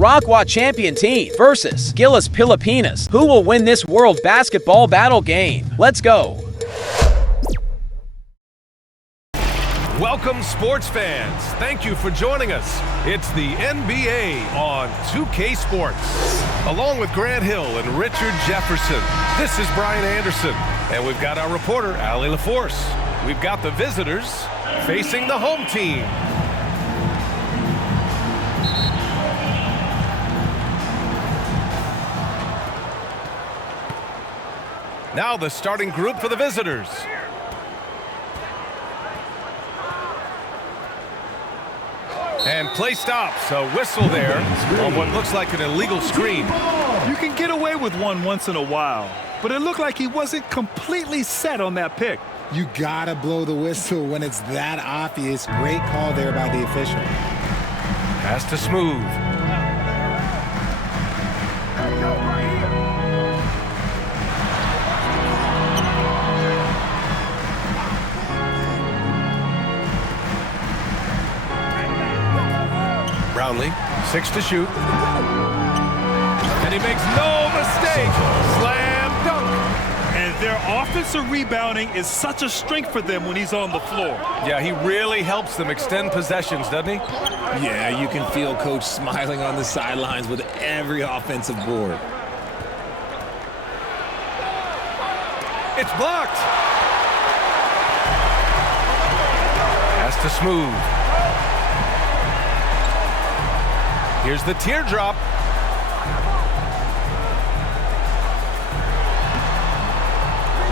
WROCLAW champion team versus GILAS Pilipinas. Who will win this World Basketball Battle game? Let's go! Welcome, sports fans. Thank you for joining us. It's the NBA on 2K Sports. Along with Grant Hill and Richard Jefferson, this is Brian Anderson. And we've got our reporter, Allie LaForce. We've got the visitors facing the home team. Now the starting group for the visitors. And play stops. A whistle there on what looks like an illegal screen. You can get away with one once in a while, but it looked like he wasn't completely set on that pick. You gotta blow the whistle when it's that obvious. Great call there by the official. Pass to Smooth. Brownlee, 6 to shoot. And he makes no mistake. Slam dunk. And their offensive rebounding is such a strength for them when he's on the floor. Yeah, he really helps them extend possessions, doesn't he? Yeah, you can feel Coach smiling on the sidelines with every offensive board. It's blocked. Pass to Smooth. Here's the teardrop.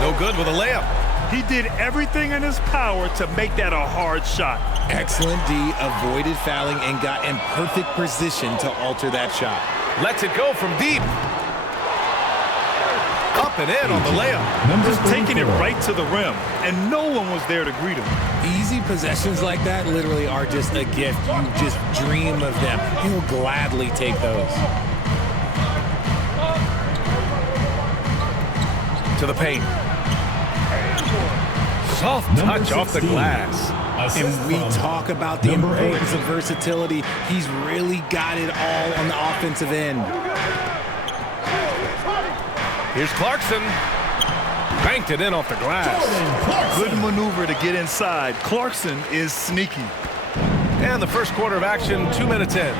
No good with a layup. He did everything in his power to make that a hard shot. Excellent D, avoided fouling and got in perfect position to alter that shot. Lets it go from deep. Up and in on the layup. Just taking it right to the rim, and no one was there to greet him. Easy possessions like that literally are just a gift. You just dream of them. He'll gladly take those. To the paint. Soft touch off the glass. And we talk about the importance of versatility. He's really got it all on the offensive end. Here's Clarkson. Banked it in off the glass. Good maneuver to get inside. Clarkson is sneaky. And the first quarter of action, 2 minutes in.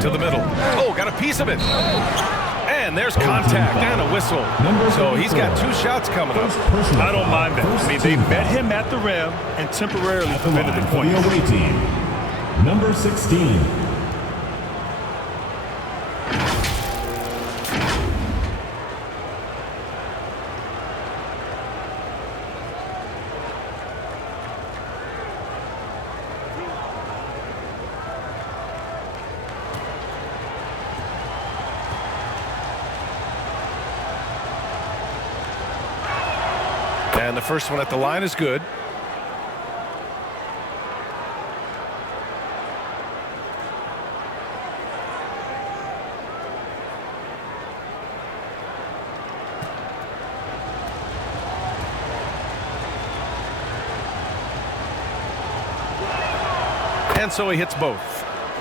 To the middle. Oh, got a piece of it. And there's contact and a whistle. So he's got 2 shots coming up. I don't mind that. I mean, they met him at the rim and temporarily prevented the point. Away team, number 16. And the first one at the line is good. And so he hits both.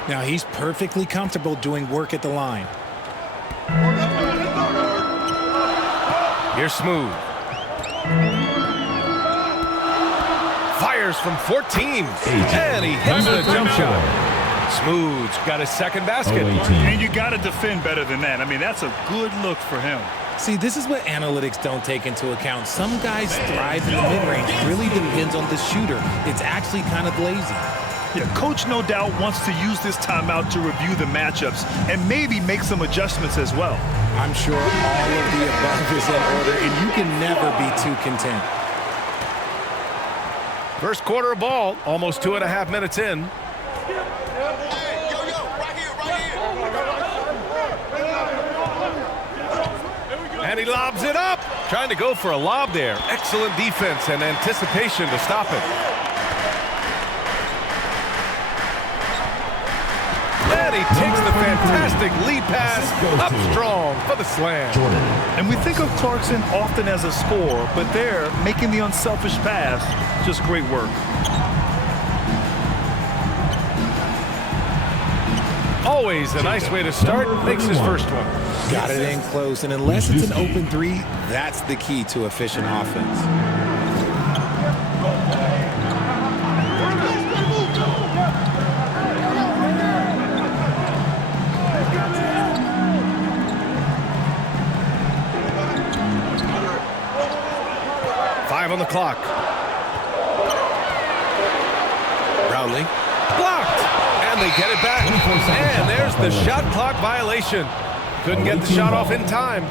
Now he's perfectly comfortable doing work at the line. Here's Smooth. Fires from 14. And he hits the jump shot. Smooth's got his second basket. And you got to defend better than that. I mean, that's a good look for him. See, this is what analytics don't take into account. Some guys thrive in the mid-range. It really depends on the shooter. It's actually kind of lazy. Yeah, Coach no doubt wants to use this timeout to review the matchups and maybe make some adjustments as well. I'm sure all of the above is in order, and you can never be too content. First quarter of ball, almost 2.5 minutes in. And he lobs it up. Trying to go for a lob there. Excellent defense and anticipation to stop it. And he takes the Fantastic lead pass, up strong for the slam. Jordan. And we think of Clarkson often as a scorer, but there, making the unselfish pass, just great work. Always a nice way to start, makes his first one. Got it in close, and unless it's an open three, that's the key to efficient offense. On the clock. Brownlee blocked, and they get it back. And there's the shot clock violation. Couldn't get the shot off in time.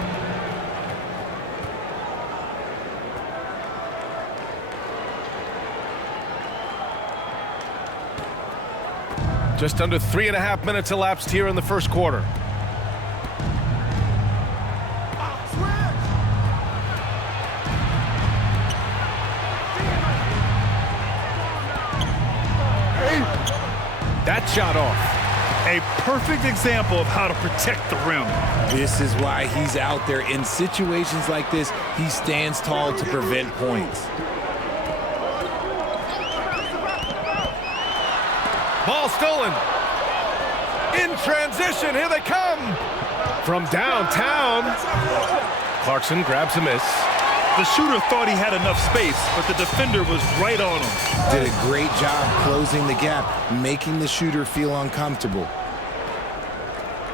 Just under 3.5 minutes elapsed here in the first quarter. That shot off. A perfect example of how to protect the rim. This is why he's out there. In situations like this, he stands tall to prevent points. Ball stolen. In transition, here they come. From downtown. Clarkson grabs a miss. The shooter thought he had enough space, but the defender was right on him. Did a great job closing the gap, making the shooter feel uncomfortable.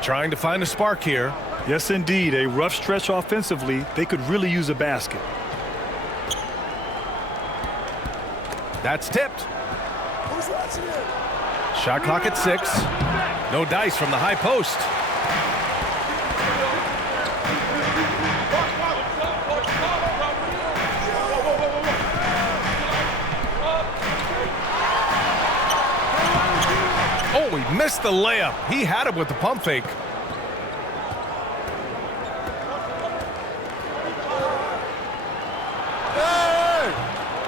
Trying to find a spark here. Yes, indeed. A rough stretch offensively. They could really use a basket. That's tipped. Shot clock at 6. No dice from the high post. Oh, he missed the layup. He had it with the pump fake.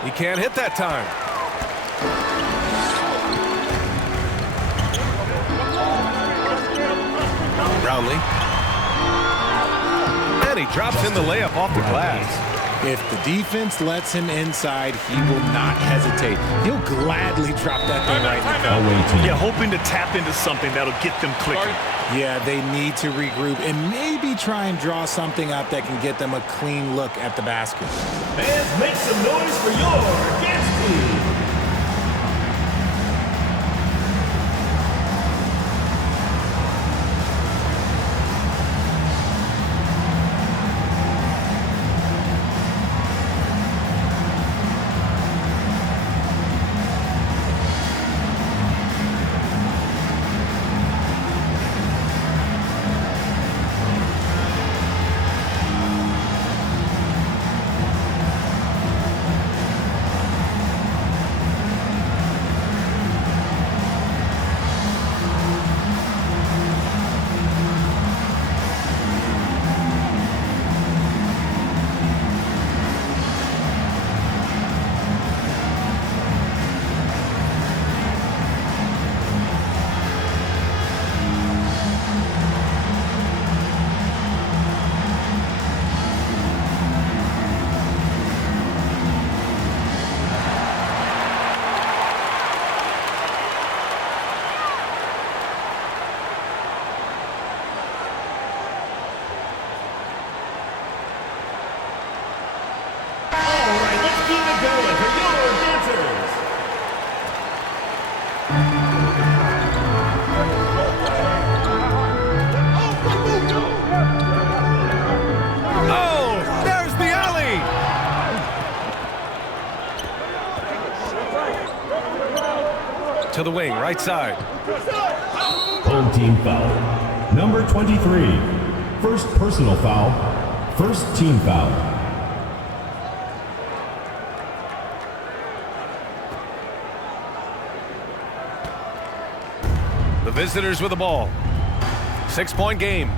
He can't hit that time. Brownlee. And he drops in the layup off the glass. If the defense lets him inside, he will not hesitate. He'll gladly drop that thing right in the cup. Away team. Yeah, hoping to tap into something that'll get them clicking. Yeah, they need to regroup and maybe try and draw something up that can get them a clean look at the basket. Fans, make some noise for your guest team. To the wing, right side. Home team foul. Number 23. First personal foul. First team foul. The visitors with the ball. 6-point game.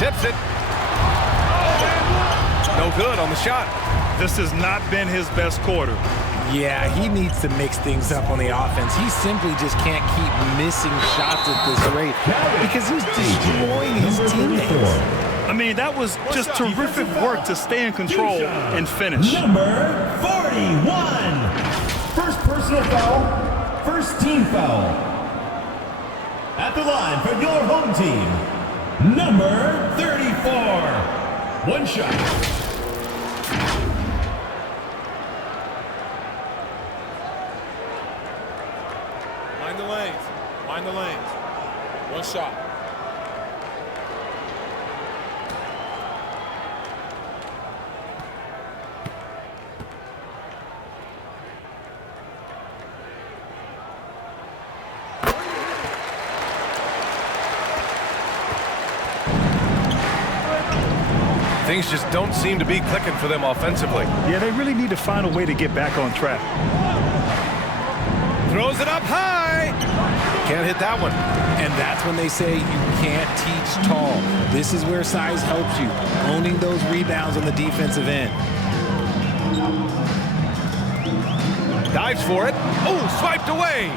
Tips it. No good on the shot. This has not been his best quarter. Yeah, he needs to mix things up on the offense. He simply just can't keep missing shots at this rate because he's destroying his teammates. I mean, that was just terrific work to stay in control and finish. Number 41. First personal foul, first team foul. At the line for your home team, number 34. One shot. Mind the lanes. Mind the lanes. One shot. Things just don't seem to be clicking for them offensively. Yeah, they really need to find a way to get back on track. Throws it up high. Can't hit that one. And that's when they say you can't teach tall. This is where size helps you, owning those rebounds on the defensive end. Dives for it. Oh, swiped away.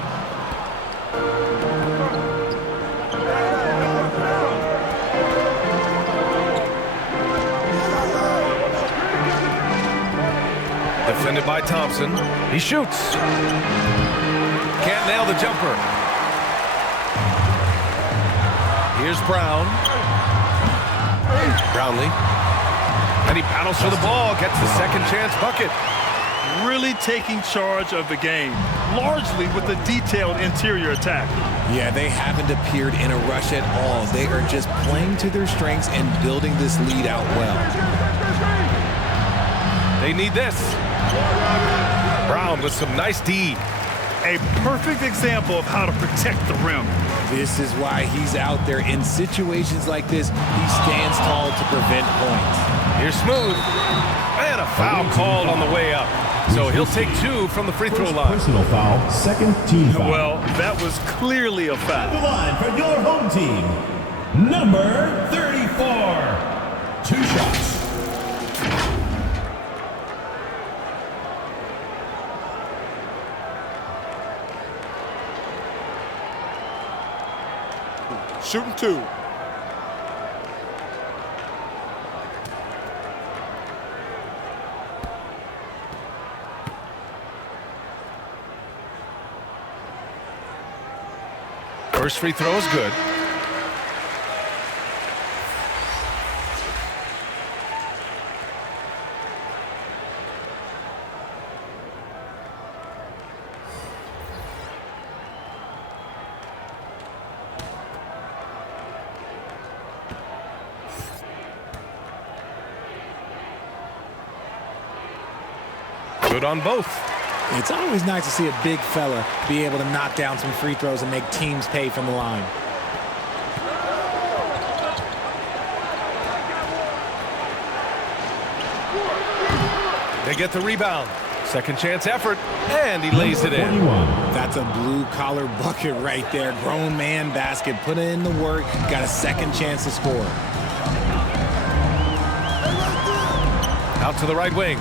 Defended by Thompson. He shoots. Can't nail the jumper. Here's Brown. Brownlee. And he paddles for the ball. Gets the second chance bucket. Really taking charge of the game, largely with a detailed interior attack. Yeah, they haven't appeared in a rush at all. They are just playing to their strengths and building this lead out well. They need this. Brown with some nice D. A perfect example of how to protect the rim. This is why he's out there. In situations like this, he stands tall to prevent points. Here's Smooth. And a foul called on the way up. So he'll take two from the free throw line. Personal foul, second team foul. Well, that was clearly a At the foul. line for your home team, number 34. Two shots. Shooting two. First free throw is good. Good on both. It's always nice to see a big fella be able to knock down some free throws and make teams pay from the line. They get the rebound. Second chance effort, and he lays it in. 41. That's a blue-collar bucket right there. Grown man basket. Put in the work. Got a second chance to score. Out to the right wing.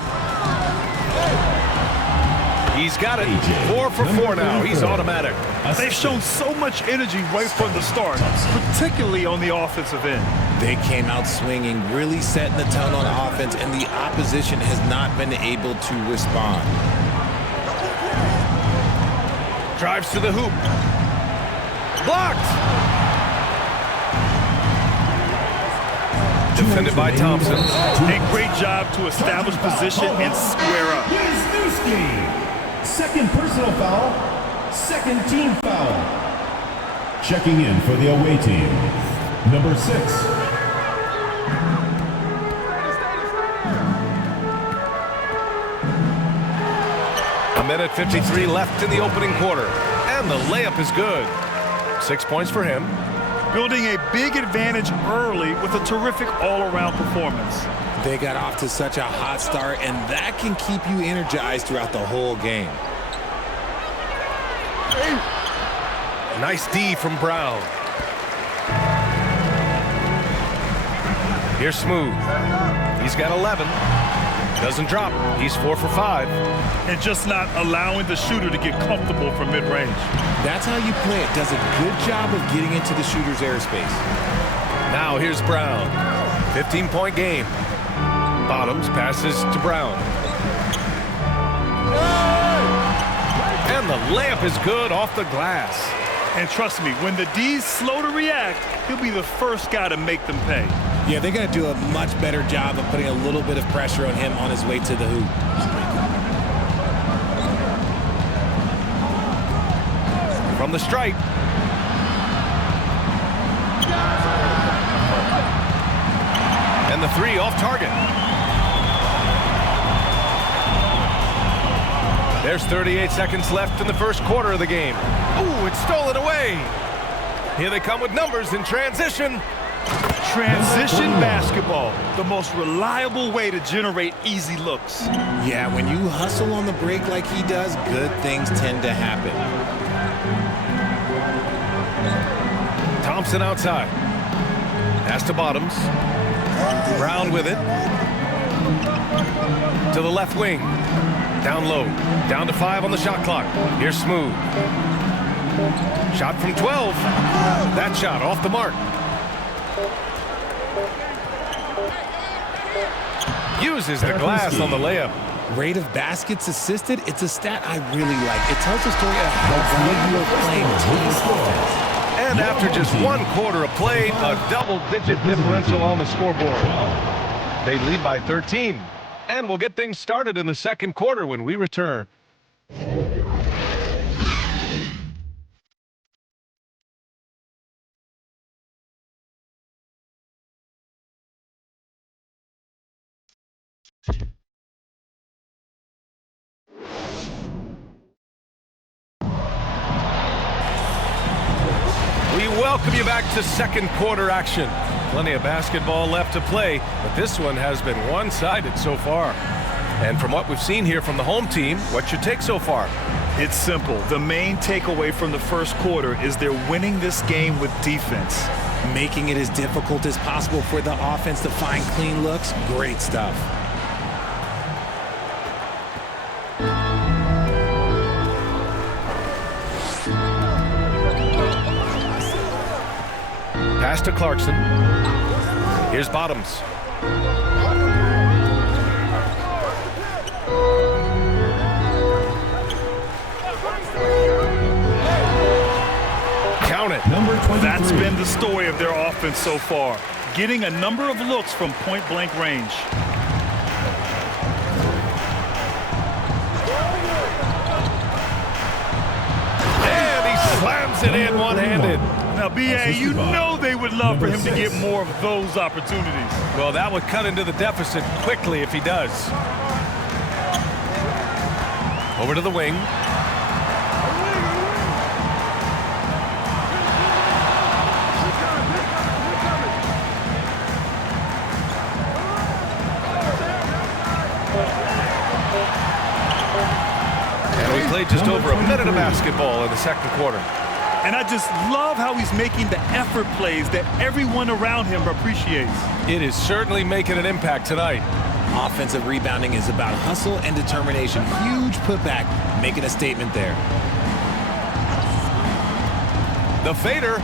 He's got it. 4 for 4 now. He's automatic. They've shown so much energy right from the start, particularly on the offensive end. They came out swinging, really setting the tone on offense, and the opposition has not been able to respond. Drives to the hoop. Blocked. Defended by Thompson. A great job to establish position and square up. Second personal foul, second team foul. Checking in for the away team, number 6. A minute 53 left in the opening quarter, and the layup is good. 6 points for him. Building a big advantage early with a terrific all-around performance. They got off to such a hot start, and that can keep you energized throughout the whole game. Nice D from Brown. Here's Smooth. He's got 11. Doesn't drop. He's 4 for 5. And just not allowing the shooter to get comfortable from mid-range. That's how you play it. Does a good job of getting into the shooter's airspace. Now here's Brown. 15-point game. Bottoms passes to Brown. And the layup is good off the glass. And trust me, when the D's slow to react, he'll be the first guy to make them pay. Yeah, they're going to do a much better job of putting a little bit of pressure on him on his way to the hoop. From the stripe. And the three off target. There's 38 seconds left in the first quarter of the game. Ooh, it's stolen away. Here they come with numbers in transition. Transition basketball, the most reliable way to generate easy looks. Yeah, when you hustle on the break like he does, good things tend to happen. Thompson outside. Pass to Bottoms. Brown with it. To the left wing. Down low. Down to 5 on the shot clock. Here's Smooth. Shot from 12. That shot off the mark. Uses the glass on the layup. Rate of baskets assisted, it's a stat I really like. It tells the story of how good you are playing team offense. And after just 1 quarter of play, a double-digit differential on the scoreboard. They lead by 13. And we'll get things started in the second quarter when we return. We welcome you back to second quarter action. Plenty of basketball left to play, but this one has been one-sided so far. And from what we've seen here from the home team, what's your take so far? It's simple. The main takeaway from the first quarter is they're winning this game with defense. Making it as difficult as possible for the offense to find clean looks. Great stuff. Pass to Clarkson. Here's Bottoms. Count it. Number 23. That's been the story of their offense so far. Getting a number of looks from point-blank range. And he slams it in one-handed. Now, B.A., you know they would love for him to get more of those opportunities. Well, that would cut into the deficit quickly if he does. Over to the wing. And we played just over a minute of basketball in the second quarter. And I just love how he's making the effort plays that everyone around him appreciates. It is certainly making an impact tonight. Offensive rebounding is about hustle and determination. Huge putback, making a statement there. The fader.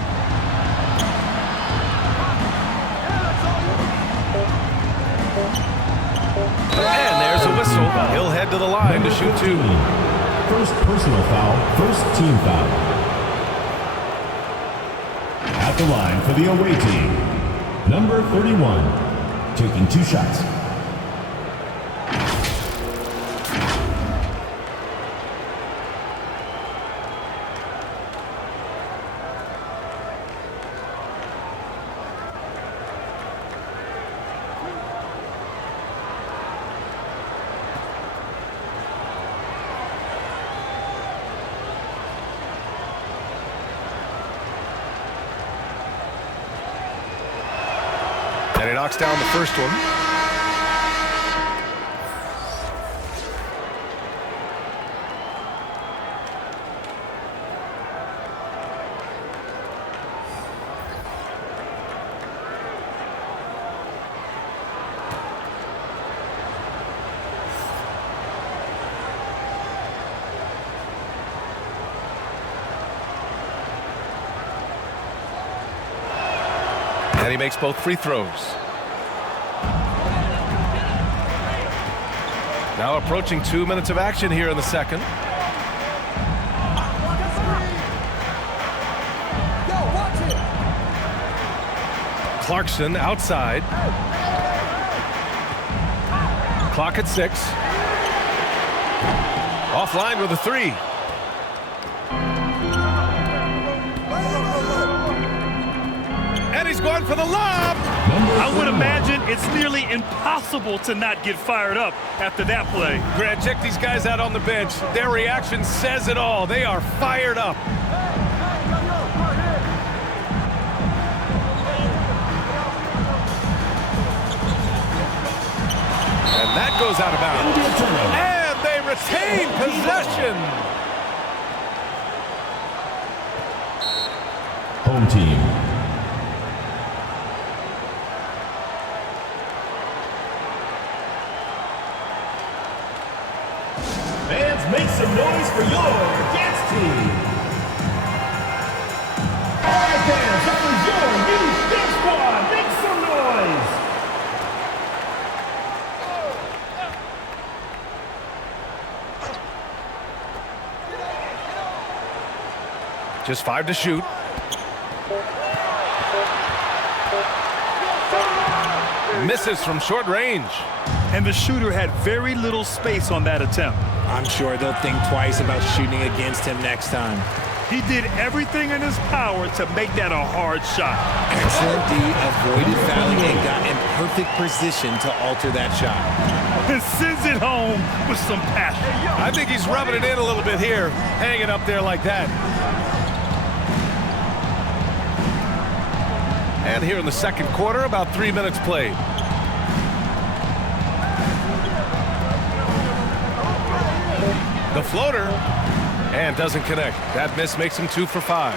And there's a whistle. He'll head to the line to shoot 2. First personal foul, first team foul. At the line for the away team, number 31, taking 2 shots. And he knocks down the first one. And he makes both free throws. Now approaching 2 minutes of action here in the second. Clarkson outside. Clock at 6. Offline with a 3. And he's going for the lob. I would imagine it's nearly impossible to not get fired up after that play. Grant, check these guys out on the bench. Their reaction says it all. They are fired up. And that goes out of bounds. And they retain possession. Home team. Fans, make some noise for your dance team. All right, fans, that was your new dance squad. Make some noise. Just 5 to shoot. Misses from short range. And the shooter had very little space on that attempt. I'm sure they'll think twice about shooting against him next time. He did everything in his power to make that a hard shot. Excellent D, avoided fouling and got in perfect position to alter that shot. And sends it home with some passion. I think he's rubbing it in a little bit here, hanging up there like that. And here in the second quarter, about 3 minutes played. The floater, and doesn't connect. That miss makes him 2 for 5.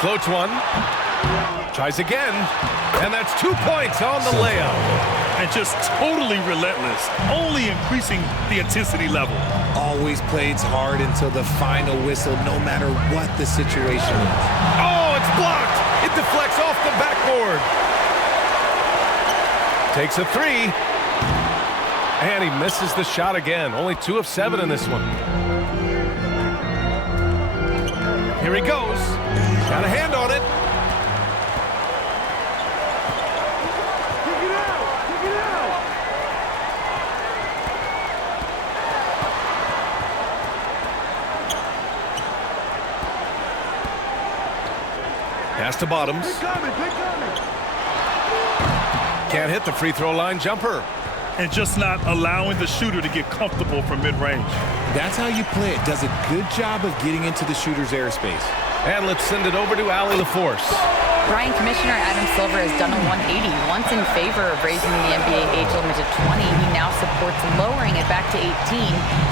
Floats one, tries again, and that's 2 points on the layup. And just totally relentless, only increasing the intensity level. Always plays hard until the final whistle, no matter what the situation is. Oh, it's blocked. It deflects off the backboard. Takes a 3. And he misses the shot again. Only 2 of 7 in this one. Here he goes. Got a hand on it. Pass to Bottoms. Can't hit the free throw line jumper. And just not allowing the shooter to get comfortable from mid-range. That's how you play it. Does a good job of getting into the shooter's airspace. And let's send it over to Allie LaForce. Brian Commissioner Adam Silver has done a 180, once in favor of raising the NBA age limit to 20. He now supports lowering it back to 18.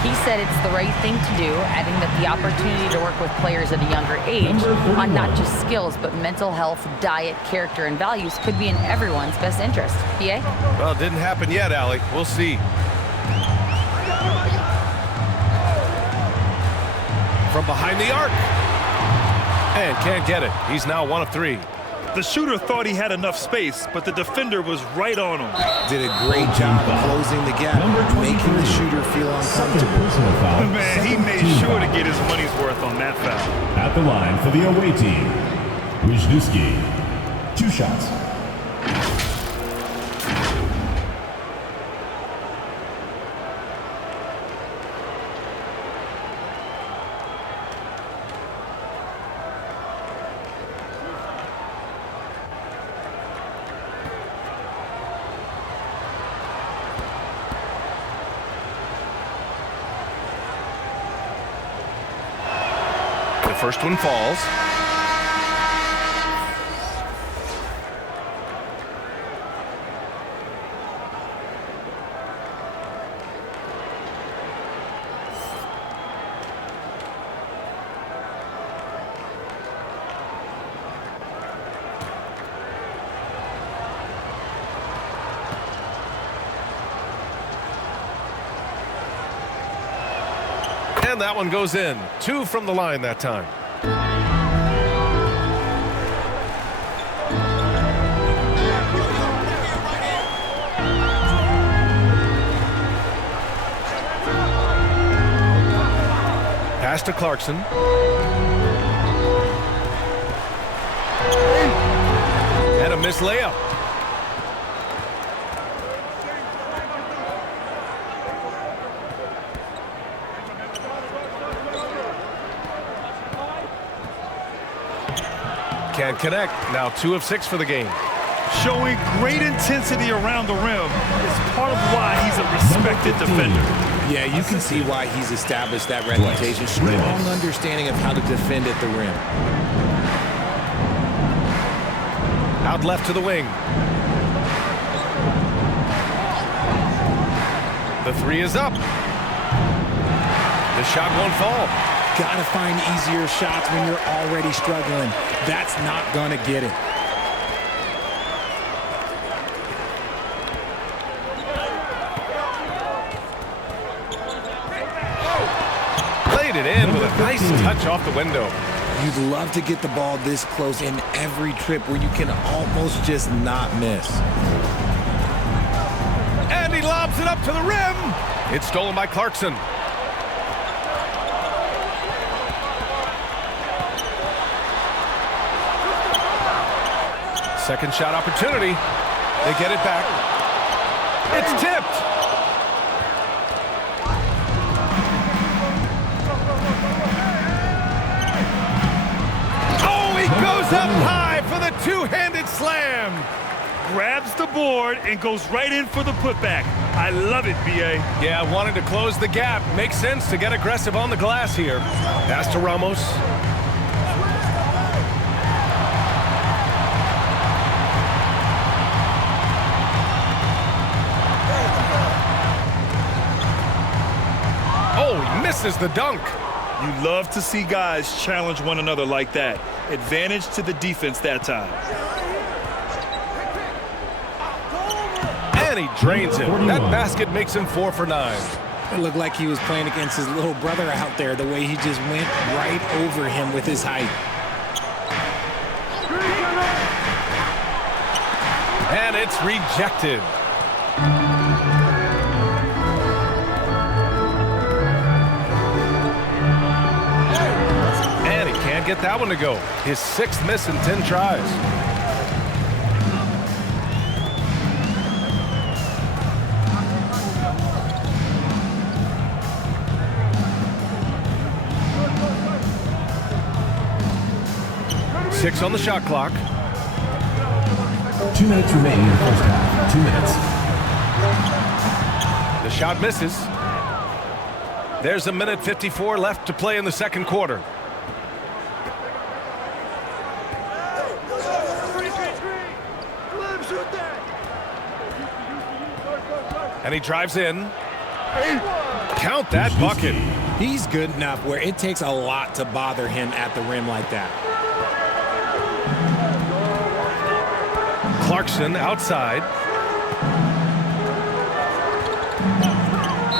He said it's the right thing to do, adding that the opportunity to work with players at a younger age on not just skills, but mental health, diet, character, and values could be in everyone's best interest. PA? Well, it didn't happen yet, Allie. We'll see. From behind the arc. And can't get it. He's now 1 of 3. The shooter thought he had enough space, but the defender was right on him. Did a great job closing the gap, making the shooter feel uncomfortable. Man, he made sure to get his money's worth on that foul. At the line for the away team, Wisniewski. 2 shots. First one falls. And that one goes in. 2 from the line that time. Pass to Clarkson. And a missed layup. Can't connect. Now 2 of 6 for the game. Showing great intensity around the rim is part of why he's a respected defender. Yeah, you can see why he's established that reputation. Strong understanding of how to defend at the rim. Out left to the wing. The 3 is up. The shot won't fall. Gotta find easier shots when you're already struggling. That's not gonna get it. Played it in with a nice touch off the window. You'd love to get the ball this close in every trip where you can almost just not miss. And he lobs it up to the rim. It's stolen by Clarkson. Second shot opportunity. They get it back. It's tipped. Oh, he goes up high for the two-handed slam. Grabs the board and goes right in for the putback. I love it, BA. Yeah, wanted to close the gap. Makes sense to get aggressive on the glass here. Pass to Ramos. Oh, he misses the dunk. You love to see guys challenge one another like that. Advantage to the defense that time. And he drains it. That basket makes him 4 for 9. It looked like he was playing against his little brother out there, the way he just went right over him with his height. And it's rejected. And he can't get that one to go. His 6th miss in 10 tries. Six on the shot clock. 2 minutes remaining in the first half. 2 minutes. The shot misses. There's a minute 54 left to play in the second quarter. And he drives in. Count that bucket. He's good enough where it takes a lot to bother him at the rim like that. Clarkson outside.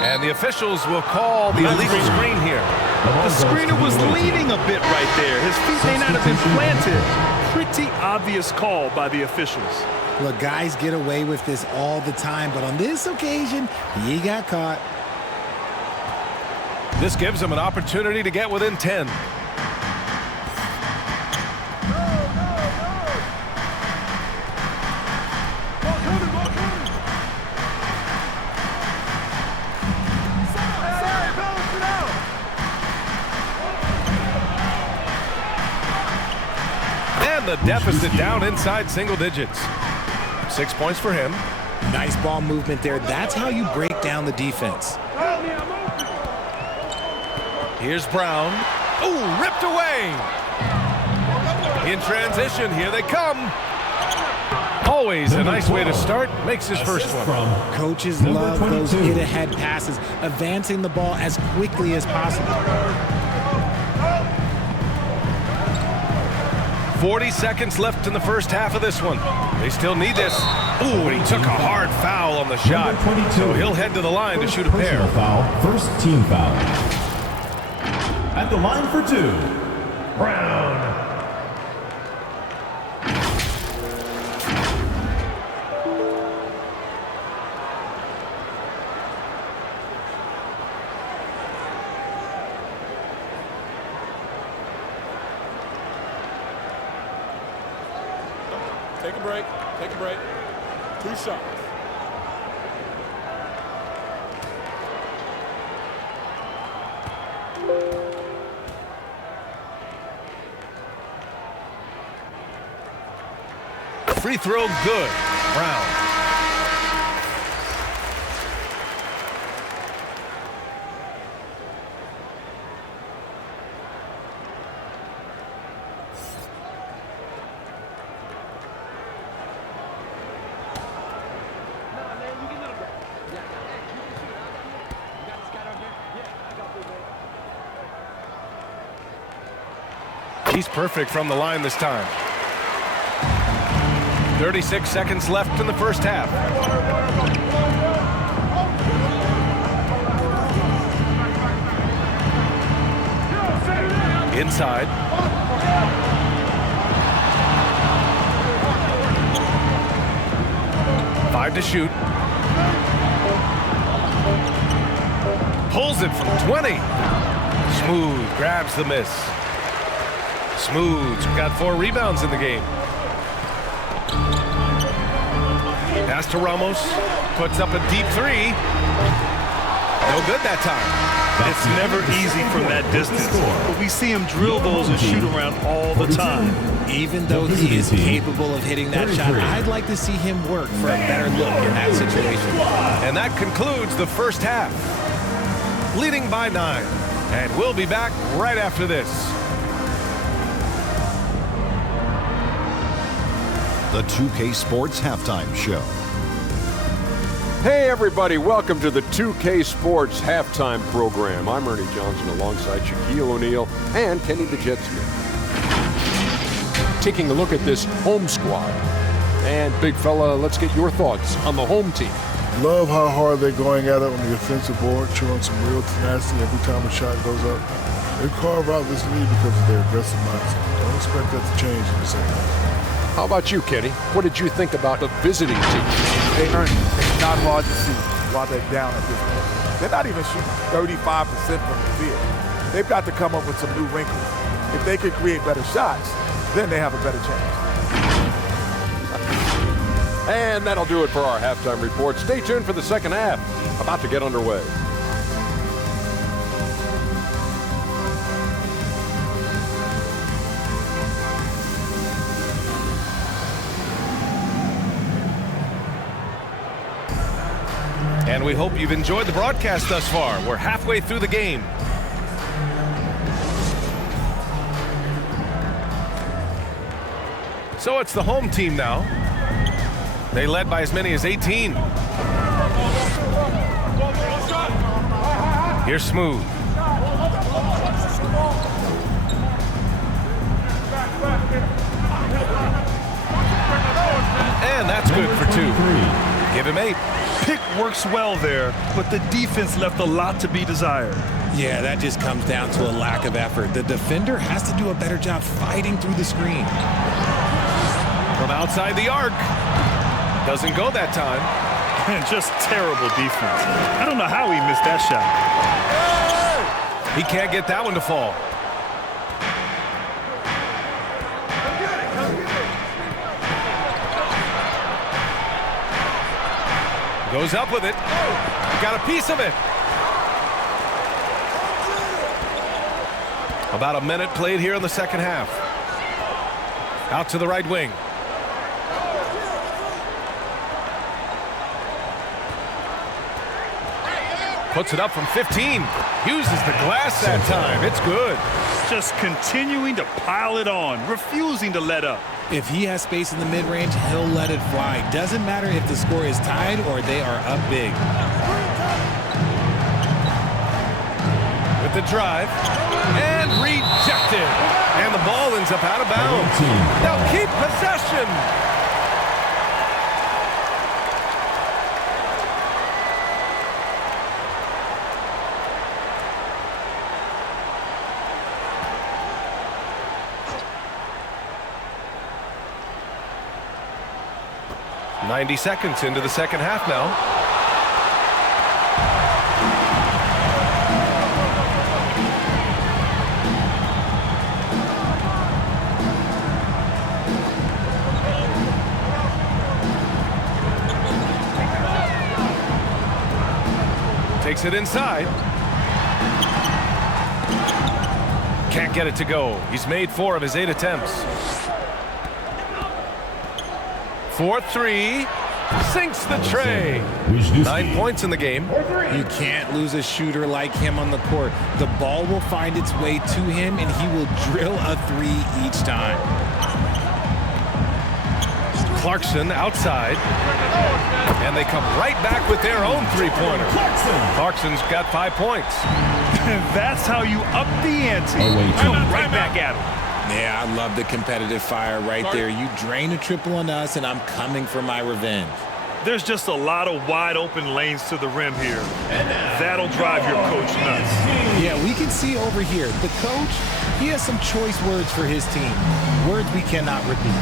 And the officials will call the illegal screen here. The screener was leaning a bit right there. His feet may not have been planted. Pretty obvious call by the officials. Look, guys get away with this all the time, but on this occasion, he got caught. This gives him an opportunity to get within 10. And the deficit down inside single digits. 6 points for him. Nice ball movement there. That's how you break down the defense. Here's Brown. Ooh, ripped away. In transition, here they come. Always a nice way to start. Makes his first one. Coaches love those hit-ahead passes, advancing the ball as quickly as possible. 40 seconds left in the first half of this one. They still need this. Ooh, and he took a hard foul on the shot. So he'll head to the line to shoot a pair. Foul, first team foul. At the line for 2, Brown. Take a break. Take a break. 2 shots. Free throw good. Brown. He's perfect from the line this time. 36 seconds left in the first half. Inside. Five to shoot. Pulls it from 20. Smooth grabs the miss. Smooth's got 4 rebounds in the game. Pass to Ramos. Puts up a deep 3. No good that time. It's never easy from that distance, but we see him drill those and shoot around all the time. Even though he is capable of hitting that shot, I'd like to see him work for a better look in that situation. And that concludes the first half. Leading by 9. And we'll be back right after this. The 2K Sports Halftime Show. Hey everybody, welcome to the 2K Sports Halftime Program. I'm Ernie Johnson alongside Shaquille O'Neal and Kenny the Jet Smith. Taking a look at this home squad. And big fella, let's get your thoughts on the home team. Love how hard they're going at it on the offensive board, showing some real tenacity every time a shot goes up. They carve out this lead because of their aggressive mindset. Don't expect that to change in the second half. How about you, Kenny? What did you think about the visiting team? They earned it. It's not hard to see while they're down at this point. They're not even shooting 35% from the field. They've got to come up with some new wrinkles. If they could create better shots, then they have a better chance. And that'll do it for our halftime report. Stay tuned for the second half. About to get underway. And we hope you've enjoyed the broadcast thus far. We're halfway through the game. So it's the home team now. They led by as many as 18. Here's Smooth. And that's good for 2. Give him 8. Pick works well there, but the defense left a lot to be desired. Yeah, that just comes down to a lack of effort. The defender has to do a better job fighting through the screen. From outside the arc. Doesn't go that time. And just terrible defense. I don't know how he missed that shot. He can't get that one to fall. Goes up with it. Got a piece of it. About a minute played here in the second half. Out to the right wing. Puts it up from 15. Uses the glass that time. It's good. Just continuing to pile it on, refusing to let up. If he has space in the mid-range, he'll let it fly. Doesn't matter if the score is tied or they are up big. With the drive. And rejected. And the ball ends up out of bounds. They'll keep possession. 90 seconds into the second half now. Takes it inside. Can't get it to go. He's made 4 of his 8 attempts. 4-3. Sinks the tray. 9 points in the game. You can't lose a shooter like him on the court. The ball will find its way to him, and he will drill a 3 each time. Clarkson outside. And they come right back with their own 3-pointer. Clarkson's got 5 points. That's how you up the ante. Come right back at him. Yeah, I love the competitive fire right there. You drain a triple on us, and I'm coming for my revenge. There's just a lot of wide open lanes to the rim here. That'll drive your coach nuts. Yeah, we can see over here. The coach, he has some choice words for his team. Words we cannot repeat.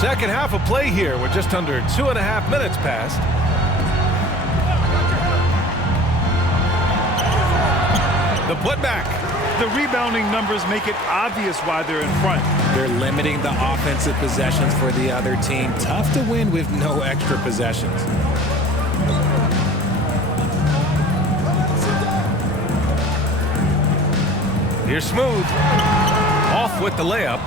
Second half of play here with just under 2.5 minutes passed. The putback. The rebounding numbers make it obvious why they're in front. They're limiting the offensive possessions for the other team. Tough to win with no extra possessions. Here's Smooth. Off with the layup.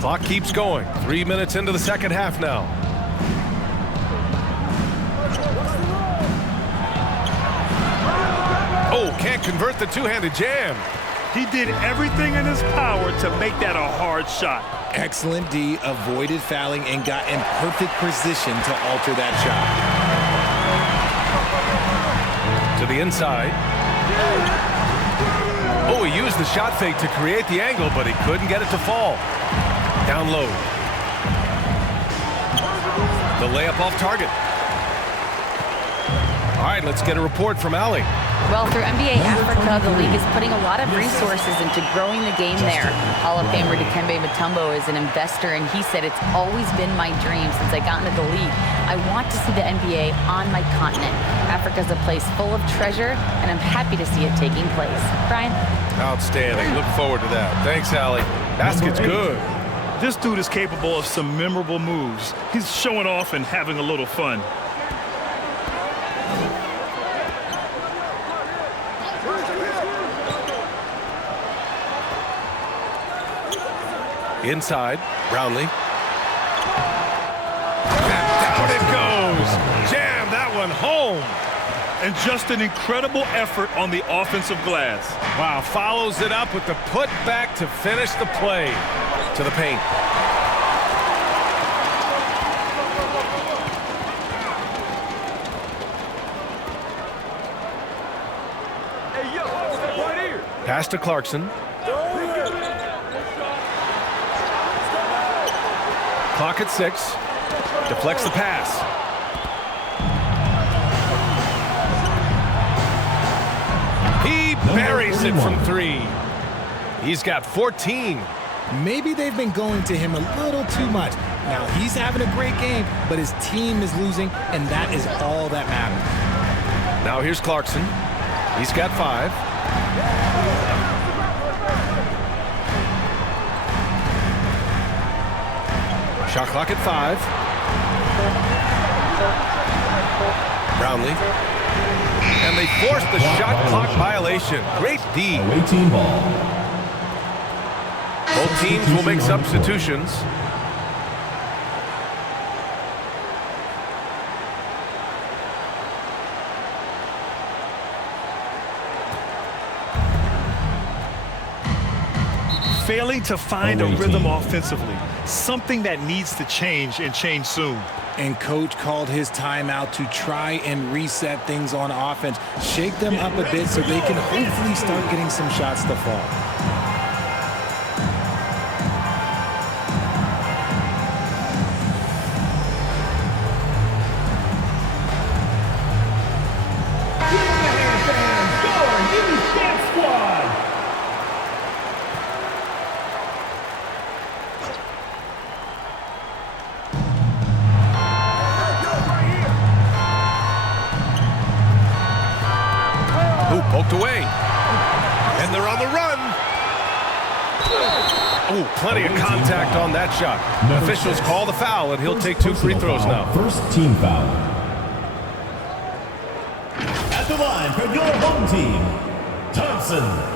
Clock keeps going. 3 minutes into the second half now. Oh, can't convert the two-handed jam. He did everything in his power to make that a hard shot. Excellent D, avoided fouling and got in perfect position to alter that shot. To the inside. Oh, he used the shot fake to create the angle, but he couldn't get it to fall. Down low. The layup off target. All right, let's get a report from Allie. Well, through NBA Africa, the league is putting a lot of resources into growing the game there. Hall of Famer Dikembe Mutombo is an investor, and he said, "It's always been my dream since I got into the league. I want to see the NBA on my continent. Africa's a place full of treasure, and I'm happy to see it taking place." Brian? Outstanding. Look forward to that. Thanks, Allie. Basket's good. This dude is capable of some memorable moves. He's showing off and having a little fun. Inside, Brownlee. And down it goes. Jam that one home. And just an incredible effort on the offensive glass. Wow, follows it up with the putback to finish the play. To the paint. Pass to Clarkson. Clock at 6. Deflects the pass. He buries it from 3. He's got 14. Maybe they've been going to him a little too much. Now, he's having a great game, but his team is losing, and that is all that matters. Now here's Clarkson. He's got 5. Shot clock at 5. Brownlee. And they forced the shot clock violation. Great D. Away team ball. Both teams will make substitutions. Failing to find a rhythm offensively. Something that needs to change and change soon. And coach called his timeout to try and reset things on offense, shake them up a bit so they can hopefully start getting some shots to fall. Poked away. And they're on the run. Oh, plenty of contact on that shot. Officials call the foul, and he'll take 2 free throws now. First team foul. At the line for your home team, Thompson.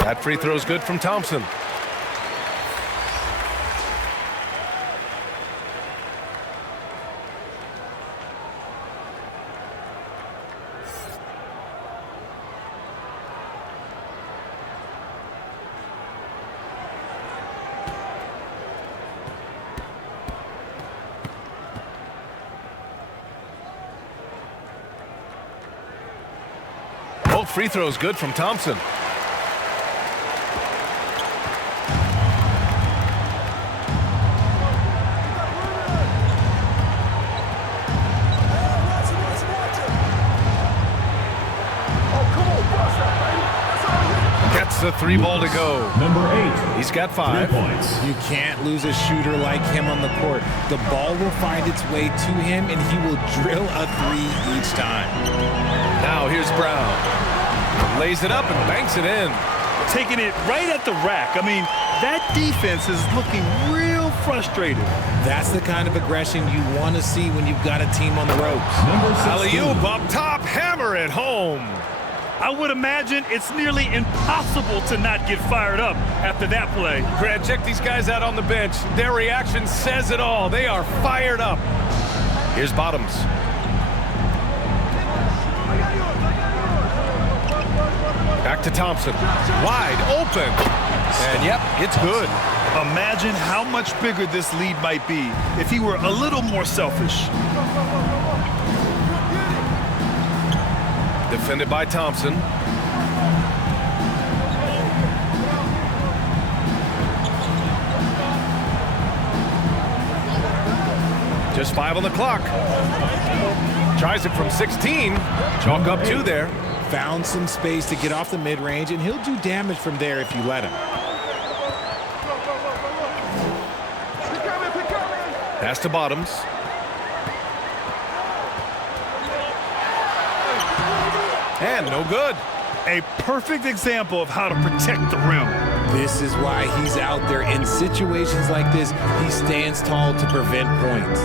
That free throw is good from Thompson. Both free throws good from Thompson. The 3 ball to go. Number 8. He's got 5 points. You can't lose a shooter like him on the court. The ball will find its way to him, and he will drill a 3 each time. Now here's Brown. Lays it up and banks it in. Taking it right at the rack. I mean, that defense is looking real frustrated. That's the kind of aggression you want to see when you've got a team on the ropes. Alley-oop up top, hammer it home. I would imagine it's nearly impossible to not get fired up after that play. Grant, check these guys out on the bench. Their reaction says it all. They are fired up. Here's Bottoms. Back to Thompson. Wide open. And yep, it's good. Imagine how much bigger this lead might be if he were a little more selfish. Defended by Thompson. Just 5 on the clock. Tries it from 16. Chalk up 2 there. Found some space to get off the mid-range, and he'll do damage from there if you let him. Pass to Bottoms. And no good. A perfect example of how to protect the rim. This is why he's out there. In situations like this, he stands tall to prevent points.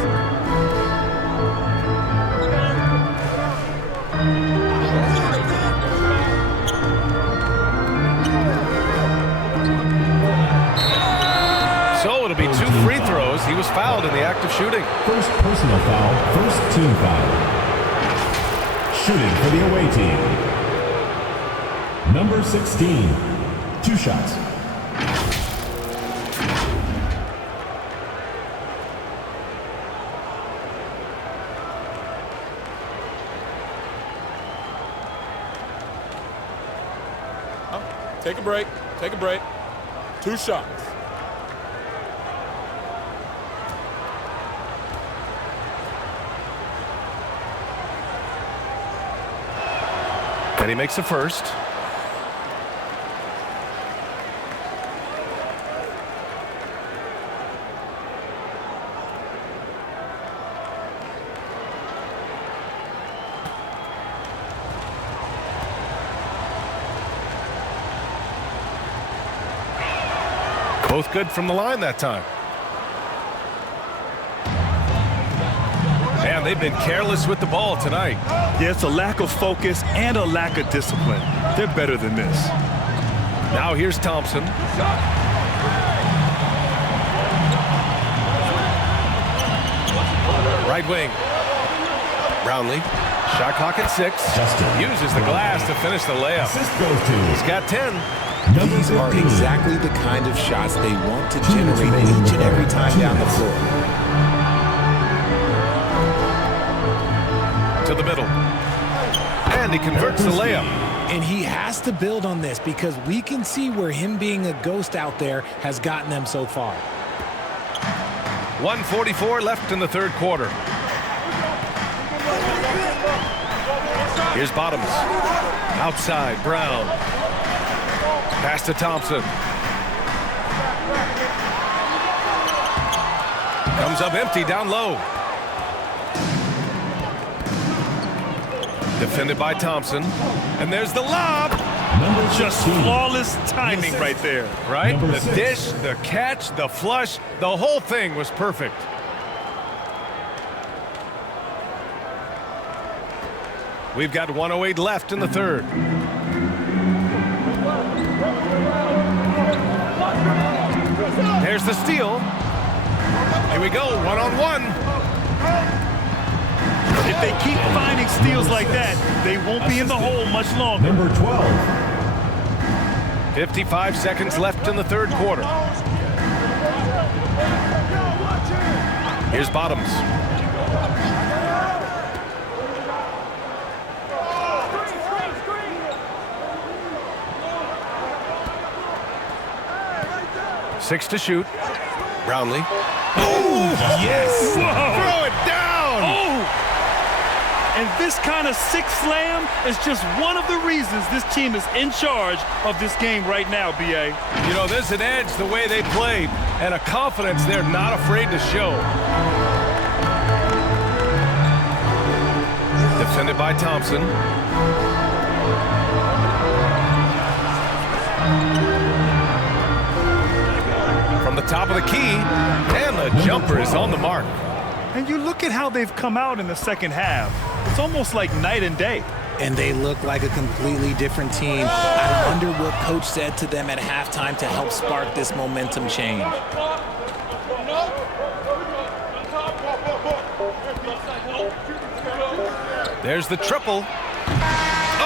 So it'll be 2 free throws. He was fouled in the act of shooting. First personal foul, first team foul. Shooting for the away team. Number 16. 2 shots. Take a break. Take a break. 2 shots. And he makes the first. Both good from the line that time. And they've been careless with the ball tonight. Yeah, it's a lack of focus and a lack of discipline. They're better than this. Now here's Thompson. Right wing. Brownlee. Shot clock at 6. Uses the glass to finish the layup. He's got 10. These are exactly the kind of shots they want to generate each and every time down the floor. To the middle. And he converts the layup. And he has to build on this because we can see where him being a ghost out there has gotten them so far. 1:44 left in the third quarter. Here's Bottoms. Outside, Brown. Pass to Thompson. Comes up empty down low. Defended by Thompson. And there's the lob. Just flawless timing right there. Right? The dish, the catch, the flush, the whole thing was perfect. We've got 1:08 left in the third. There's the steal. Here we go, one-on-one. If they keep finding steals like that, they won't be in the hole much longer. Number 12. 55 seconds left in the third quarter. Here's Bottoms. Six to shoot. Brownlee. Oh, yes! Whoa. Throw it down! Oh! And this kind of sick slam is just one of the reasons this team is in charge of this game right now, B.A. You know, there's an edge the way they played and a confidence they're not afraid to show. Defended by Thompson. From the top of the key, and the jumper is on the mark. And you look at how they've come out in the second half. It's almost like night and day. And they look like a completely different team. I wonder what coach said to them at halftime to help spark this momentum change. There's the triple.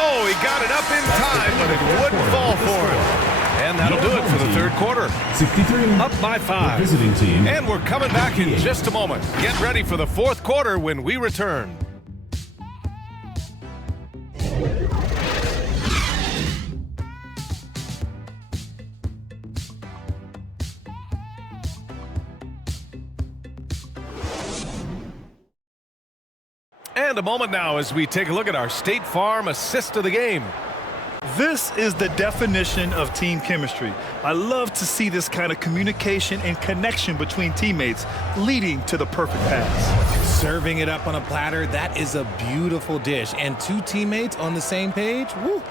Oh, he got it up in time, but it wouldn't fall for him. And that'll do it for the third quarter. 63. Up by 5. Visiting team. And we're coming back in just a moment. Get ready for the fourth quarter when we return. And a moment now as we take a look at our State Farm assist of the game. This is the definition of team chemistry. I love to see this kind of communication and connection between teammates leading to the perfect pass. Serving it up on a platter, that is a beautiful dish. And two teammates on the same page, woo.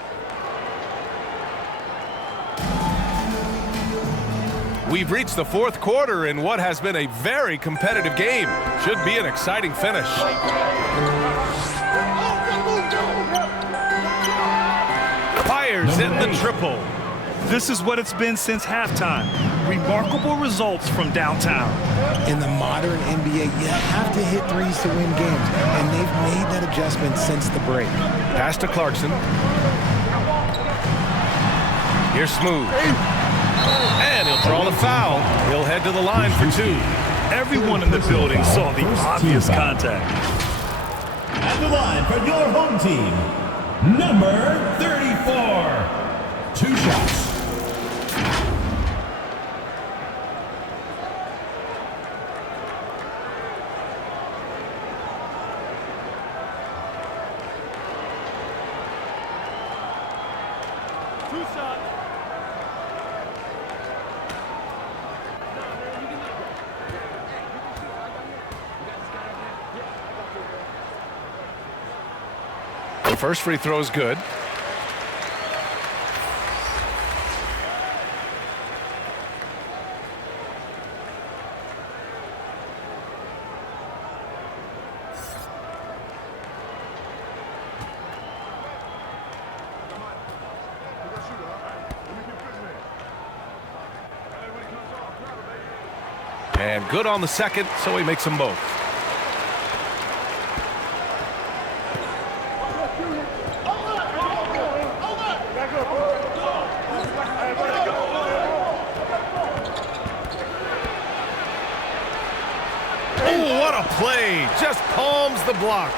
We've reached the fourth quarter in what has been a very competitive game. Should be an exciting finish. Fires in the triple. This is what it's been since halftime. Remarkable results from downtown. In the modern NBA, you have to hit threes to win games, and they've made that adjustment since the break. Pass to Clarkson. Here's Smooth. And he'll draw the foul. He'll head to the line for 2. Everyone in the building saw the obvious contact. At the line for your home team, number 34. 2 shots. The first free throw is good. And good on the second, so he makes them both. Oh, what a play. Just palms the block.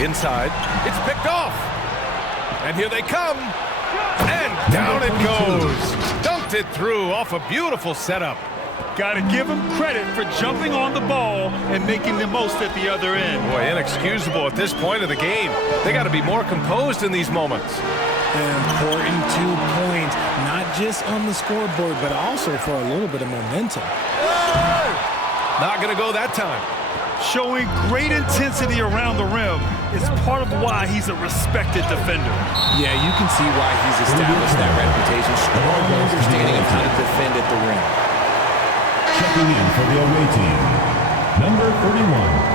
Inside, it's picked off. And here they come. And down it goes. Dunked it through off a beautiful setup. Got to give him credit for jumping on the ball and making the most at the other end. Boy, inexcusable at this point of the game. They got to be more composed in these moments. An important 2 points, not just on the scoreboard, but also for a little bit of momentum. Not going to go that time. Showing great intensity around the rim is part of why he's a respected defender. Yeah, you can see why he's established that reputation. Strong understanding of how to defend at the rim. Checking in for the away team, number 31.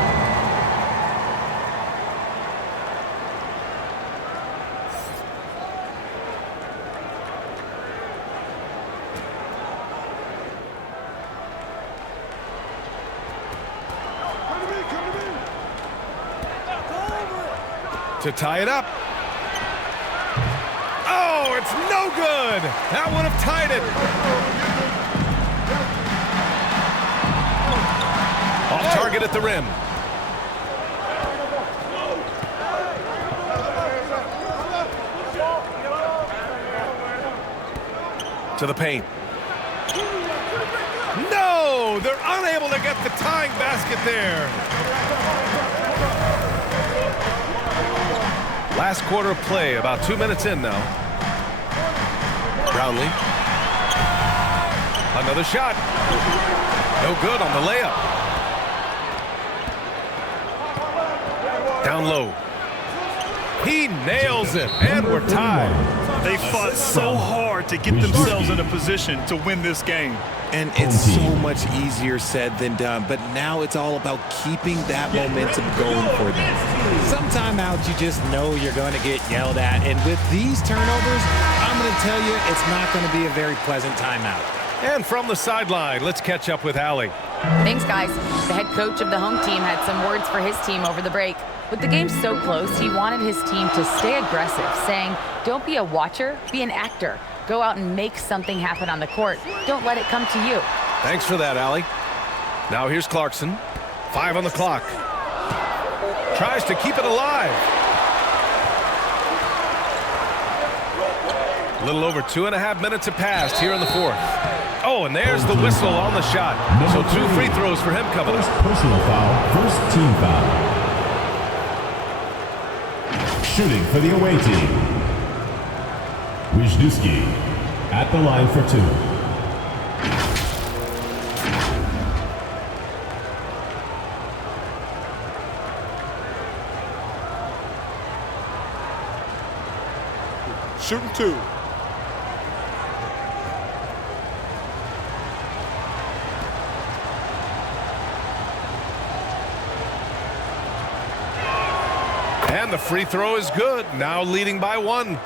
To tie it up. Oh, it's no good. That would have tied it. Off target at the rim. To the paint. No, they're unable to get the tying basket there. Last quarter of play, about 2 minutes in now. Brownlee. Another shot. No good on the layup. Down low. He nails it, and we're tied. They fought so hard to get themselves in a position to win this game. And it's so much easier said than done, but now it's all about keeping that momentum going for them. Some timeouts, you just know you're going to get yelled at, and with these turnovers, I'm going to tell you it's not going to be a very pleasant timeout. And from the sideline, let's catch up with Allie. Thanks, guys. The head coach of the home team had some words for his team over the break. With the game so close, he wanted his team to stay aggressive, saying, don't be a watcher, be an actor. Go out and make something happen on the court. Don't let it come to you. Thanks for that, Allie. Now here's Clarkson. 5 on the clock. Tries to keep it alive. A little over 2.5 minutes have passed here in the fourth. Oh, and there's the whistle on the shot. So 2 free throws for him coming up. Personal foul, first team foul. Shooting for the away team. Wisniewski at the line for 2. Shooting 2. And the free throw is good. Now leading by 1.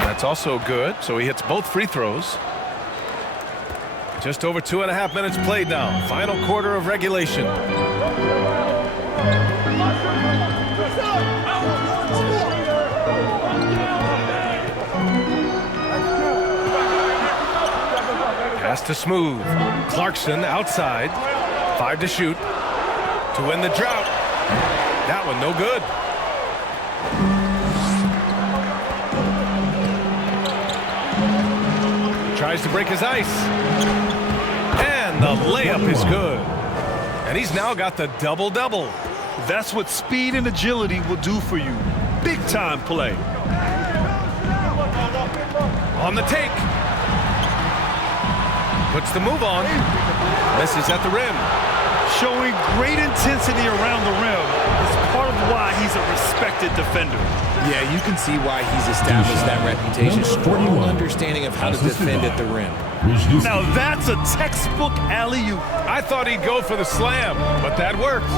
That's also good, so he hits both free throws. Just over 2.5 minutes played now. Final quarter of regulation. Pass to Smooth. Clarkson outside. 5 to shoot. To win the drought. That one no good. Tries to break his ice. And the layup is good. And he's now got the double-double. That's what speed and agility will do for you. Big-time play. On the take. Puts the move on. Misses at the rim. Showing great intensity around the rim is part of why he's a respected defender. Yeah, you can see why he's established that reputation. Strong understanding of how to defend at the rim. Now that's a textbook alley-oop. I thought he'd go for the slam, but that worked.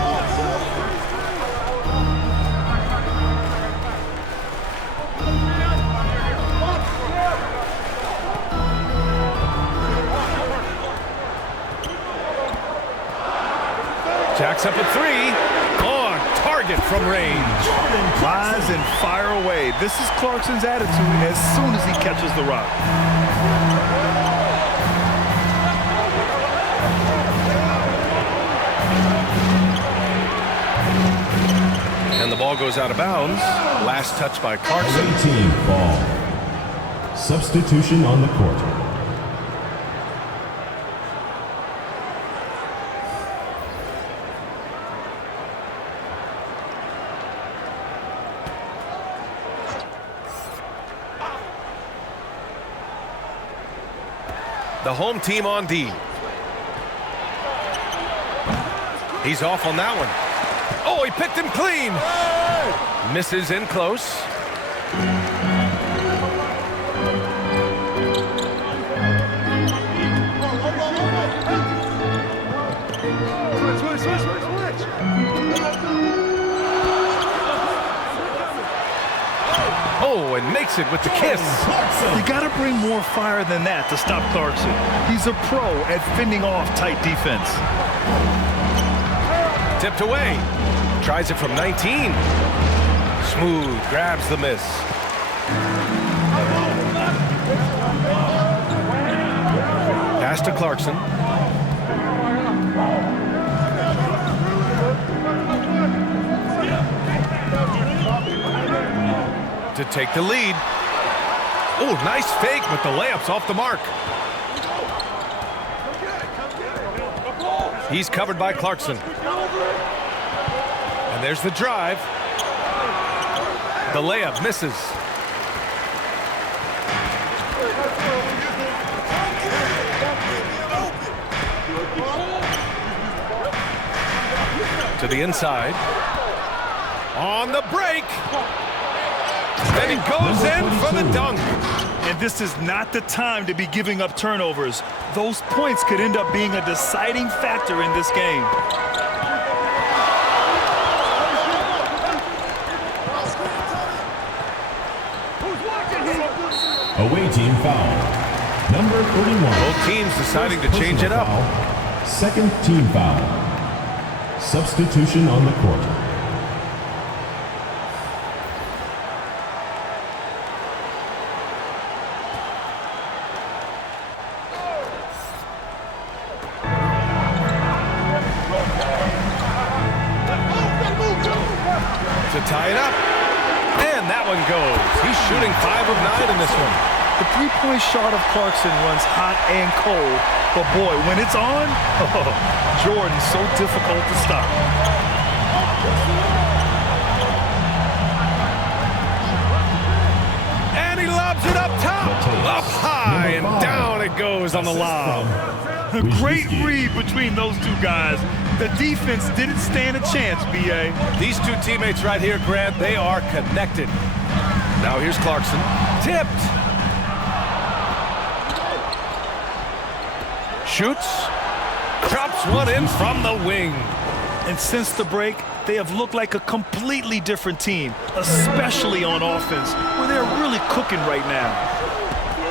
Jacks up at 3. On target from range. Rise and fire away. This is Clarkson's attitude as soon as he catches the rock. And the ball goes out of bounds. Last touch by Clarkson. Away team ball. Substitution on the court. The home team on D. He's off on that one. Oh, he picked him clean. Misses in close. Oh, and makes it with the kiss. You got to bring more fire than that to stop Clarkson. He's a pro at fending off tight defense. Tipped away. Tries it from 19. Smooth. Grabs the miss. Pass to Clarkson. To take the lead. Oh, nice fake, but the layup's off the mark. He's covered by Clarkson. And there's the drive. The layup misses. To the inside. On the break. And he goes in for the dunk. And this is not the time to be giving up turnovers. Those points could end up being a deciding factor in this game. Away team foul. Number 31. Both teams deciding to change it up. Foul. Second team foul. Substitution on the court. To tie it up. And that one goes. He's shooting 5 of 9 in this one. The three-point shot of Clarkson runs hot and cold. But boy, when it's on, Jordan's so difficult to stop. And he lobs it up top. Up high and down it goes on the lob. A great read between those two guys. The defense didn't stand a chance, B.A. These two teammates right here, Grant, they are connected. Now here's Clarkson. Tipped. Shoots. Drops one in from the wing. And since the break, they have looked like a completely different team, especially on offense, where they're really cooking right now.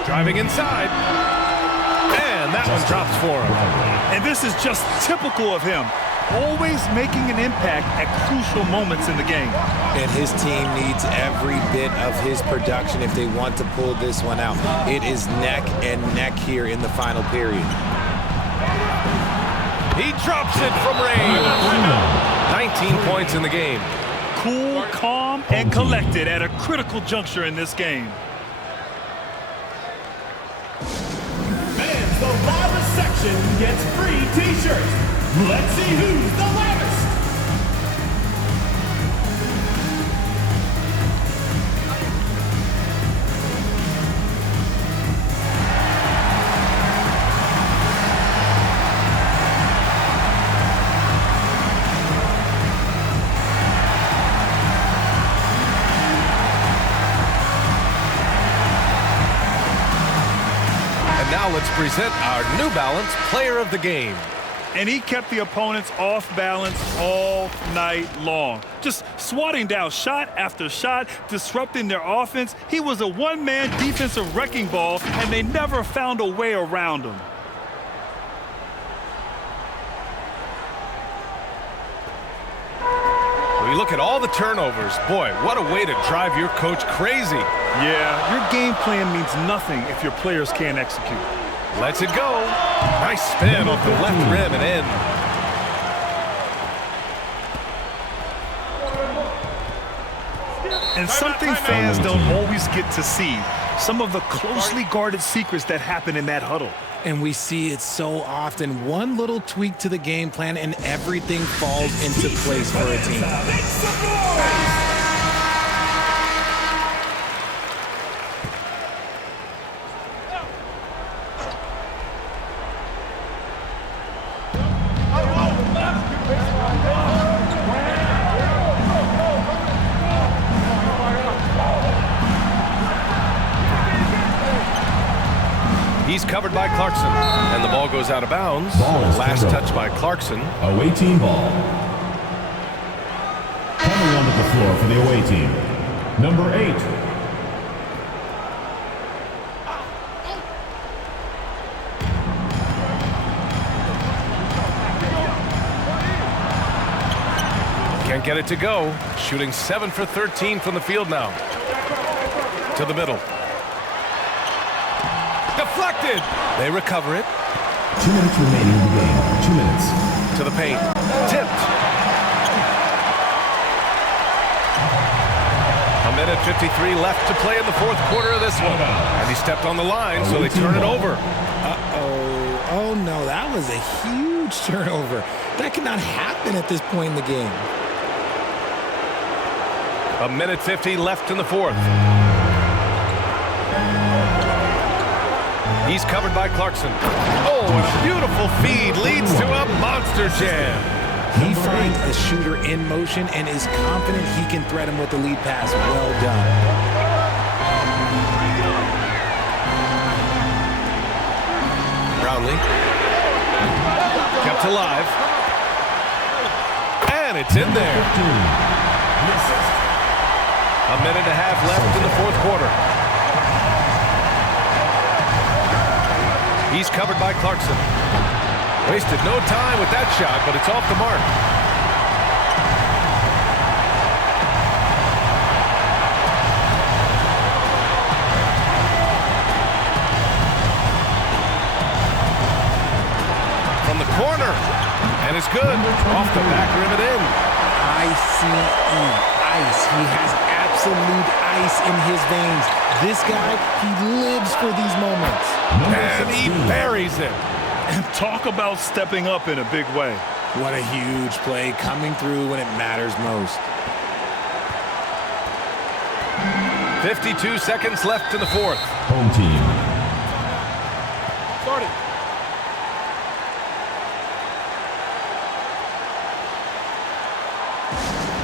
Driving inside. And that one drops for him. And this is just typical of him, always making an impact at crucial moments in the game. And his team needs every bit of his production if they want to pull this one out. It is neck and neck here in the final period. He drops it from range. 19 points in the game. Cool, calm, and collected at a critical juncture in this game. The loudest section gets free t-shirts. Let's see who's the loudest. Now let's present our New Balance Player of the Game. And he kept the opponents off balance all night long. Just swatting down shot after shot, disrupting their offense. He was a one-man defensive wrecking ball, and they never found a way around him. We look at all the turnovers. Boy, what a way to drive your coach crazy. Yeah, your game plan means nothing if your players can't execute. Lets it go. Nice spin off the left rim and in. And something fans don't always get to see, some of the closely guarded secrets that happen in that huddle. And we see it so often. One little tweak to the game plan and everything falls into place for a team. He's covered by Clarkson, and the ball goes out of bounds. Last touch by Clarkson. Away team ball. Coming onto the floor for the away team, number 8. Can't get it to go. Shooting 7 for 13 from the field now. To the middle. Deflected. They recover it. 2 minutes remaining in the game. 2 minutes. To the paint. Tipped. A minute 53 left to play in the fourth quarter of this one. And he stepped on the line, so they turn it over. Uh-oh. Oh, no, that was a huge turnover. That cannot happen at this point in the game. A minute 50 left in the fourth. He's covered by Clarkson. Oh, a beautiful feed leads to a monster jam. He finds a shooter in motion and is confident he can thread him with the lead pass. Well done. Brownlee. Kept alive. And it's in there. A minute and a half left in the fourth quarter. He's covered by Clarkson. Wasted no time with that shot, but it's off the mark. From the corner. And it's good. Off the back rim and in. Ice. He has absolute ice in his veins. This guy, he lives for these moments. And he buries it. And talk about stepping up in a big way. What a huge play, coming through when it matters most. 52 seconds left in the fourth. Home team. Started.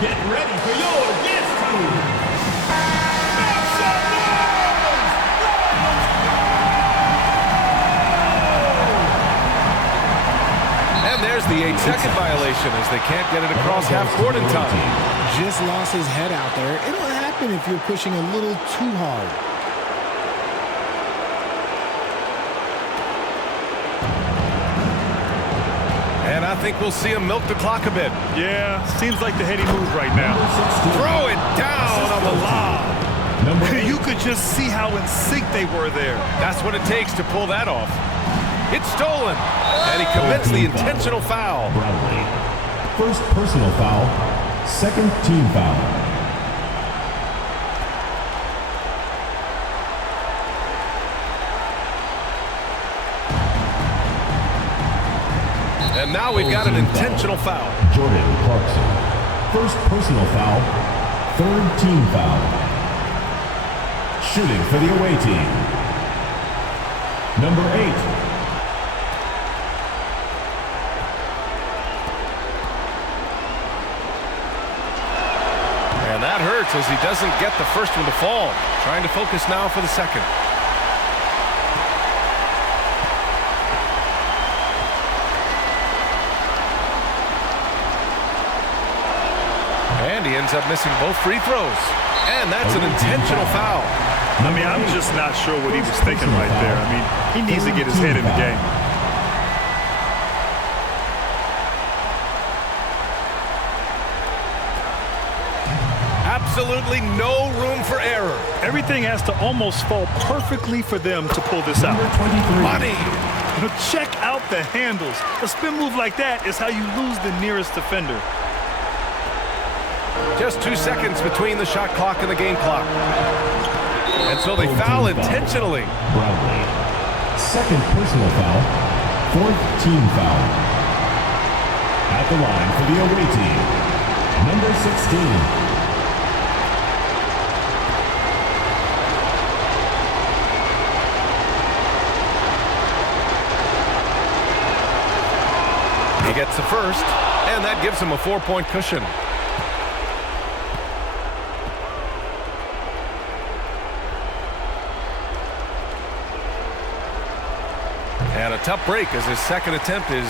Get ready for your dance team. And there's the 8-second violation as they can't get it across half court in time. Just lost his head out there. It'll happen if you're pushing a little too hard. And I think we'll see him milk the clock a bit. Yeah, seems like the heady move right now. Throw it down on the lob. You could just see how in sync they were there. That's what it takes to pull that off. It's stolen. And he commits the intentional foul. Brownlee. First personal foul. Second team foul. And now we've got an intentional foul. Jordan Clarkson. First personal foul. Third team foul. Shooting for the away team, number 8. And that hurts as he doesn't get the first one to fall. Trying to focus now for the second. and he ends up missing both free throws. And that's an intentional foul. I mean, I'm just not sure what he was thinking right there. I mean, he needs to get his head in the game. Absolutely no room for error. Everything has to almost fall perfectly for them to pull this out. Money. Check out the handles. A spin move like that is how you lose the nearest defender. Just 2 seconds between the shot clock and the game clock. And so they foul intentionally. Brownlee. Second personal foul. Fourth team foul. At the line for the away team, number 16. He gets the first, and that gives him a 4-point cushion. And a tough break as his second attempt is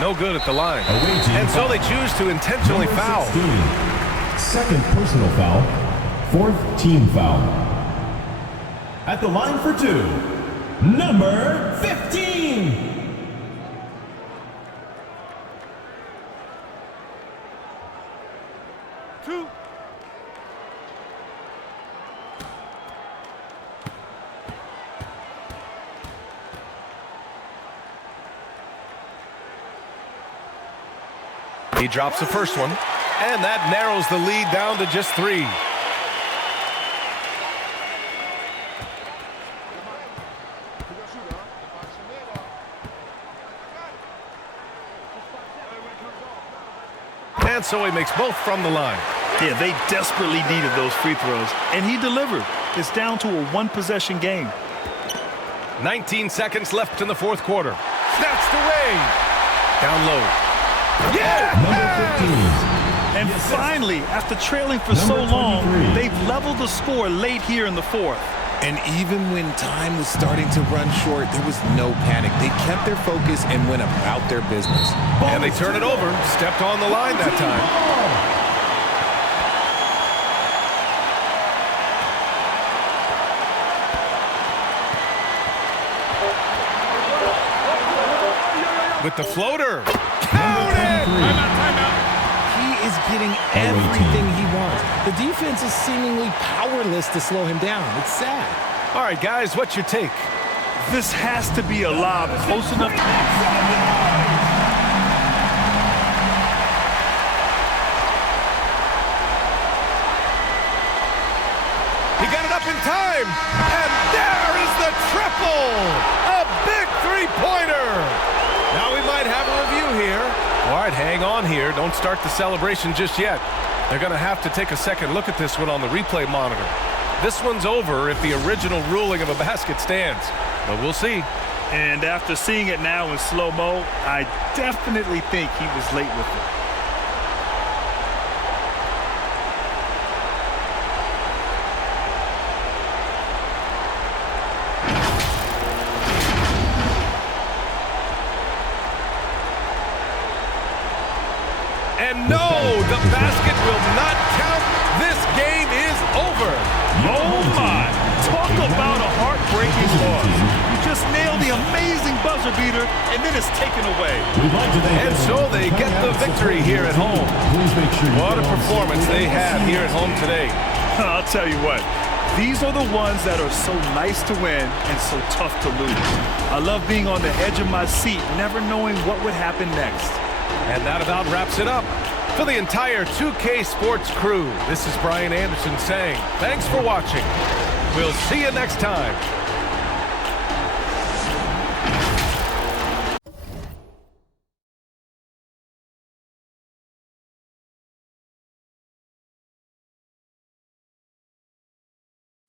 no good at the line. And so they choose to intentionally foul. Second personal foul. Fourth team foul. At the line for two, number 15. He drops the first one, and that narrows the lead down to just 3. And so he makes both from the line. Yeah, they desperately needed those free throws, and he delivered. It's down to a one-possession game. 19 seconds left in the fourth quarter. Snatched away. Down low. Yeah! And finally, after trailing for so long, they've leveled the score late here in the fourth. And even when time was starting to run short, there was no panic. They kept their focus and went about their business. And they turn it over. Stepped on the line that time. With the floater. Count it! Timeout. He is getting everything he wants. The defense is seemingly powerless to slow him down. It's sad. All right, guys, what's your take? This has to be a lob close enough. He got it up in time. And there is the triple. A big three-pointer. Now we might have a review here. All right, hang on here. Don't start the celebration just yet. They're going to have to take a second look at this one on the replay monitor. This one's over if the original ruling of a basket stands. But we'll see. And after seeing it now in slow-mo, I definitely think he was late with it. And no, the basket will not count. This game is over. Oh my! Talk about a heartbreaking loss. You just nailed the amazing buzzer beater, and then it's taken away. And so they get the victory here at home. What a performance they had here at home today. I'll tell you what. These are the ones that are so nice to win and so tough to lose. I love being on the edge of my seat, never knowing what would happen next. And that about wraps it up. For the entire 2K Sports crew, this is Brian Anderson saying, thanks for watching. We'll see you next time.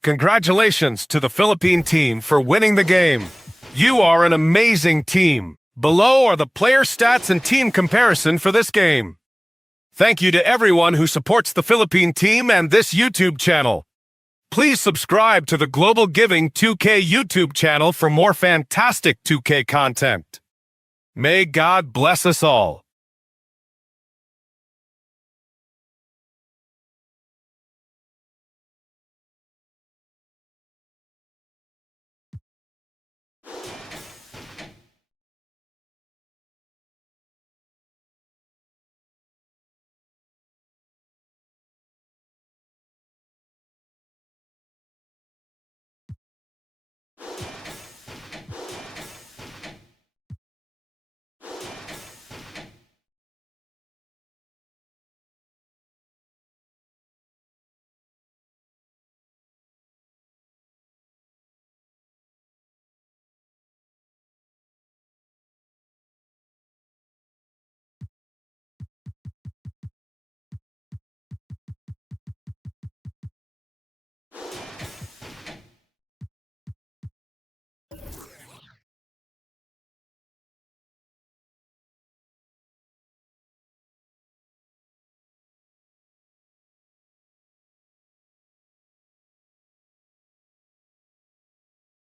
Congratulations to the Philippine team for winning the game. You are an amazing team. Below are the player stats and team comparison for this game. Thank you to everyone who supports the Philippine team and this YouTube channel. Please subscribe to the Global Giving 2K YouTube channel for more fantastic 2K content. May God bless us all.